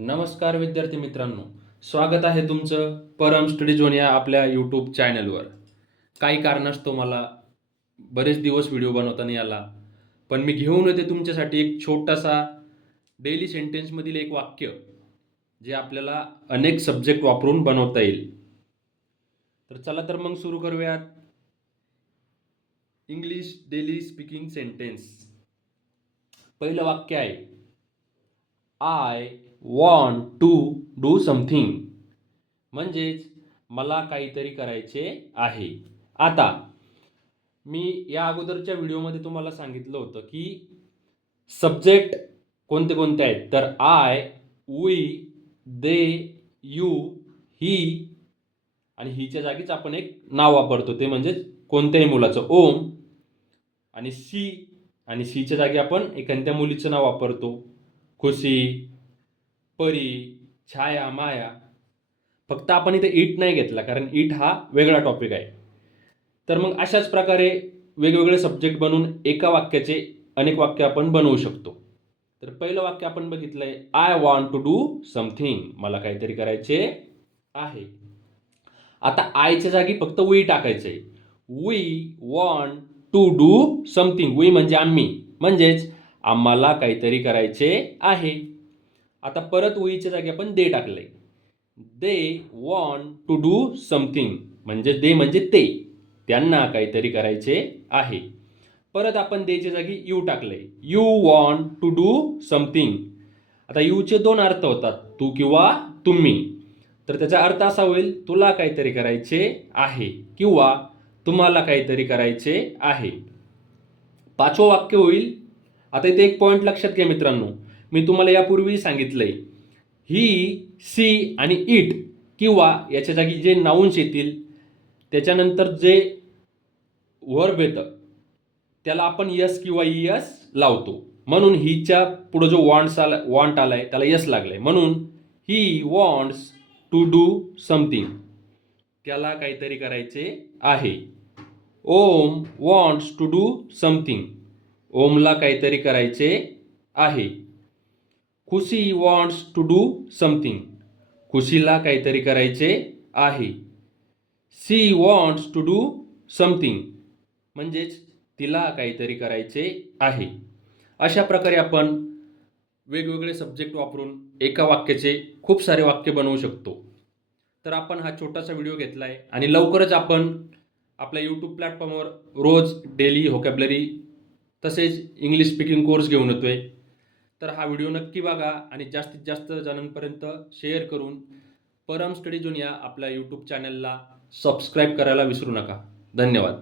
नमस्कार विद्यार्थी मित्रांनो, स्वागत आहे तुमचं परम स्टडी झोन या आपल्या यूट्यूब चॅनलवर. काही कारणास्तव मला बरेच दिवस व्हिडिओ बनवता नाही आला, पण मी घेऊन येते तुमच्यासाठी एक छोटासा डेली सेंटेन्समधील एक वाक्य जे आपल्याला अनेक सब्जेक्ट वापरून बनवता येईल. तर चला तर मग सुरू करूयात. English daily speaking sentence. पहिलं वाक्य आहे, I want to do something. म्हणजेच मला काहीतरी करायचे आहे. आता मी या अगोदरच्या व्हिडिओमध्ये तुम्हाला सांगितलं होतं की सब्जेक्ट कोणते कोणते आहेत. तर आय, वी, दे, यू, ही आणि हीच्या जागीच आपण एक नाव वापरतो, ते म्हणजे कोणत्याही मुलाचं, ओम. आणि सी, आणि सीच्या जागी आपण एखाद्या मुलीचं नाव वापरतो, खुशी, परी, छाया, माया. फक्त आपण इथे इट नाही घेतला, कारण इट हा वेगळा टॉपिक आहे. तर मग अशाच प्रकारे वेगवेगळे सब्जेक्ट बनवून एका वाक्याचे अनेक वाक्य आपण बनवू शकतो. तर पहिलं वाक्य आपण बघितलंय, I want to do something. मला काहीतरी करायचे आहे. आता आयच्या जागी फक्त वी टाकायचंय. We want to do something. We म्हणजे आम्ही, म्हणजेच आम्हाला काहीतरी करायचे आहे. आता परत वीच्या जागी आपण दे टाकलंय. They want to do something, म्हणजे दे म्हणजे ते, त्यांना काहीतरी करायचे आहे. परत आपण देच्या जागी यू टाकलंय. You want to do something. आता यूचे दोन अर्थ होतात, तू किंवा तुम्ही. तर त्याचा अर्थ असा होईल, तुला काहीतरी करायचे आहे किंवा तुम्हाला काहीतरी करायचे आहे. पाचवं वाक्य होईल, आता इथे एक पॉइंट लक्षात घ्या मित्रांनो, मी तुम्हाला यापूर्वी सांगितलंय, ही, सी आणि इट किंवा याच्या जागी जे नाउन्स येतील त्याच्यानंतर जे वर्ब येतं त्याला आपण यस किंवा यस लावतो. म्हणून हीच्या पुढे जो वॉन्ट आलाय त्याला यस लागलाय. म्हणून ही वॉन्ट्स टू डू समथिंग, त्याला काहीतरी करायचे आहे. Om wants to do something, ओमला काहीतरी करायचे आहे. Khushi wants to do something, खुशीला काहीतरी करायचे आहे. She wants to do something, म्हणजेच तिला काहीतरी करायचे आहे. अशा प्रकारे आपण वेगवेगळे सब्जेक्ट वापरून एका वाक्याचे खूप सारे वाक्य बनवू शकतो. तर आपण हा छोटासा व्हिडिओ घेतलाय आणि लवकरच आपण आपल्या यूट्यूब प्लॅटफॉर्मवर रोज डेली व्होकॅब्युलरी तसेच इंग्लिश स्पीकिंग कोर्स घेऊन येतोय. तर हा व्हिडिओ नक्की बघा आणि जास्तीत जास्त जणांपर्यंत शेअर करून परम स्टडी झोन या आपल्या यूट्यूब चॅनलला सबस्क्राईब करायला विसरू नका. धन्यवाद.